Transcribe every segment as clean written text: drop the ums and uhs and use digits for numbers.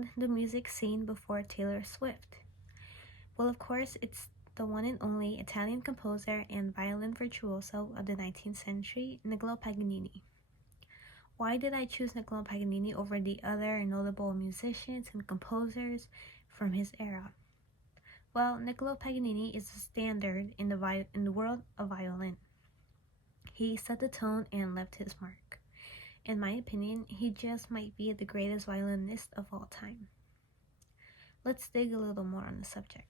followed the music scene before Taylor Swift? Well, of course, it's the one and only Italian composer and violin virtuoso of the 19th century, Niccolo Paganini. Why did I choose Niccolo Paganini over the other notable musicians and composers from his era? Well, Niccolo Paganini is a standard in the world of violin. He set the tone and left his mark. In my opinion, he just might be the greatest violinist of all time. Let's dig a little more on the subject.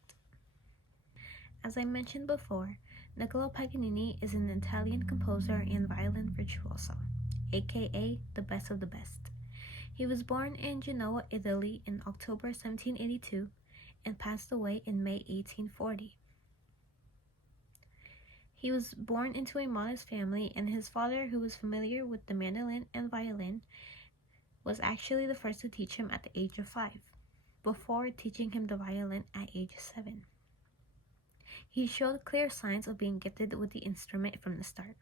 As I mentioned before, Niccolo Paganini is an Italian composer and violin virtuoso, aka the best of the best. He was born in Genoa, Italy in October 1782 and passed away in May 1840. He was born into a modest family, and his father, who was familiar with the mandolin and violin, was actually the first to teach him at the age of 5, before teaching him the violin at age 7. He showed clear signs of being gifted with the instrument from the start.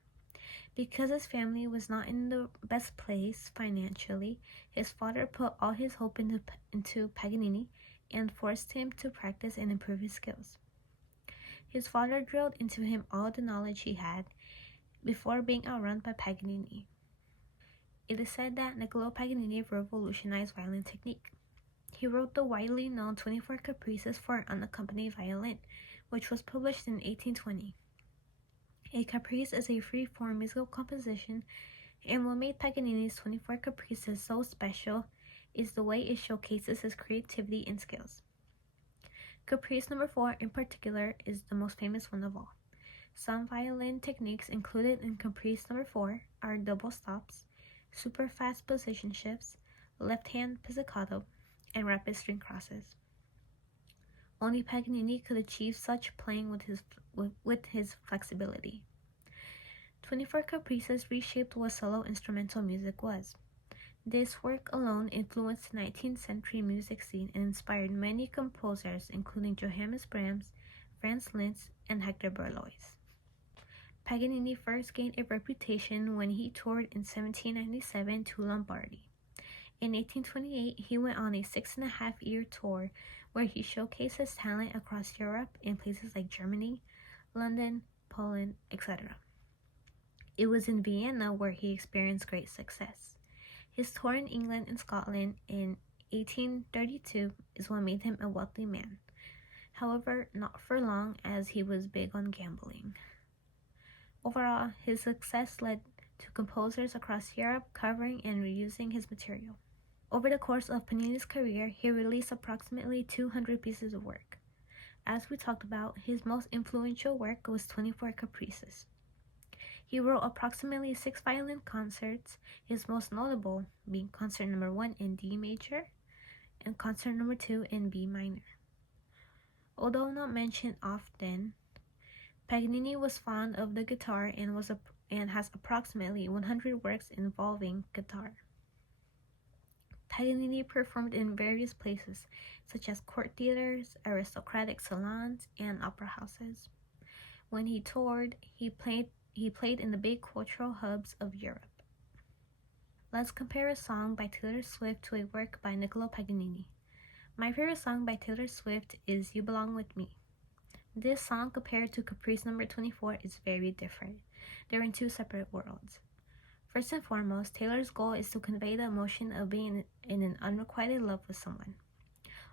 Because his family was not in the best place financially, his father put all his hope into Paganini and forced him to practice and improve his skills. His father drilled into him all the knowledge he had before being outrun by Paganini. It is said that Niccolo Paganini revolutionized violin technique. He wrote the widely known 24 Caprices for unaccompanied violin, which was published in 1820. A caprice is a free-form musical composition, and what made Paganini's 24 Caprices so special is the way it showcases his creativity and skills. Caprice number 4 in particular is the most famous one of all. Some violin techniques included in Caprice number 4 are double stops, super fast position shifts, left-hand pizzicato, and rapid string crosses. Only Paganini could achieve such playing with his flexibility. 24 Caprices reshaped what solo instrumental music was. This work alone influenced the 19th century music scene and inspired many composers, including Johannes Brahms, Franz Liszt, and Hector Berlioz. Paganini first gained a reputation when he toured in 1797 to Lombardy. In 1828, he went on a 6.5-year tour where he showcased his talent across Europe in places like Germany, London, Poland, etc. It was in Vienna where he experienced great success. His tour in England and Scotland in 1832 is what made him a wealthy man. However, not for long, as he was big on gambling. Overall, his success led to composers across Europe covering and reusing his material. Over the course of Paganini's career, he released approximately 200 pieces of work. As we talked about, his most influential work was 24 Caprices. He wrote approximately 6 violin concerts, his most notable being Concert No. 1 in D major and Concert No. 2 in B minor. Although not mentioned often, Paganini was fond of the guitar and has approximately 100 works involving guitar. Paganini performed in various places, such as court theaters, aristocratic salons, and opera houses. When he toured, he played in the big cultural hubs of Europe. Let's compare a song by Taylor Swift to a work by Niccolo Paganini. My favorite song by Taylor Swift is You Belong With Me. This song compared to Caprice No. 24 is very different. They're in two separate worlds. First and foremost, Taylor's goal is to convey the emotion of being in an unrequited love with someone,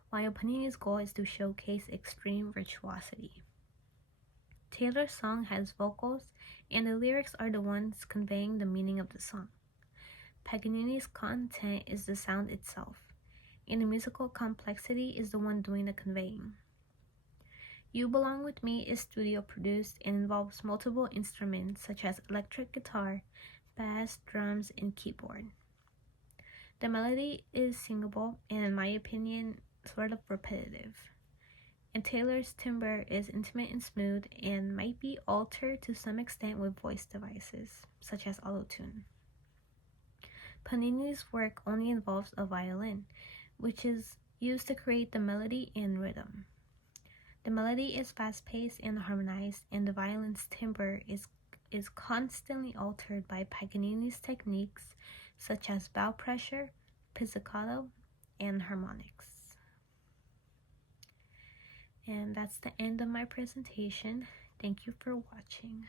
while Paganini's goal is to showcase extreme virtuosity. Taylor's song has vocals, and the lyrics are the ones conveying the meaning of the song. Paganini's content is the sound itself, and the musical complexity is the one doing the conveying. You Belong With Me is studio produced and involves multiple instruments such as electric guitar, bass, drums, and keyboard. The melody is singable and, in my opinion, sort of repetitive. And Taylor's timbre is intimate and smooth and might be altered to some extent with voice devices, such as autotune. Paganini's work only involves a violin, which is used to create the melody and rhythm. The melody is fast-paced and harmonized, and the violin's timbre is constantly altered by Paganini's techniques such as bow pressure, pizzicato, and harmonics. And that's the end of my presentation. Thank you for watching.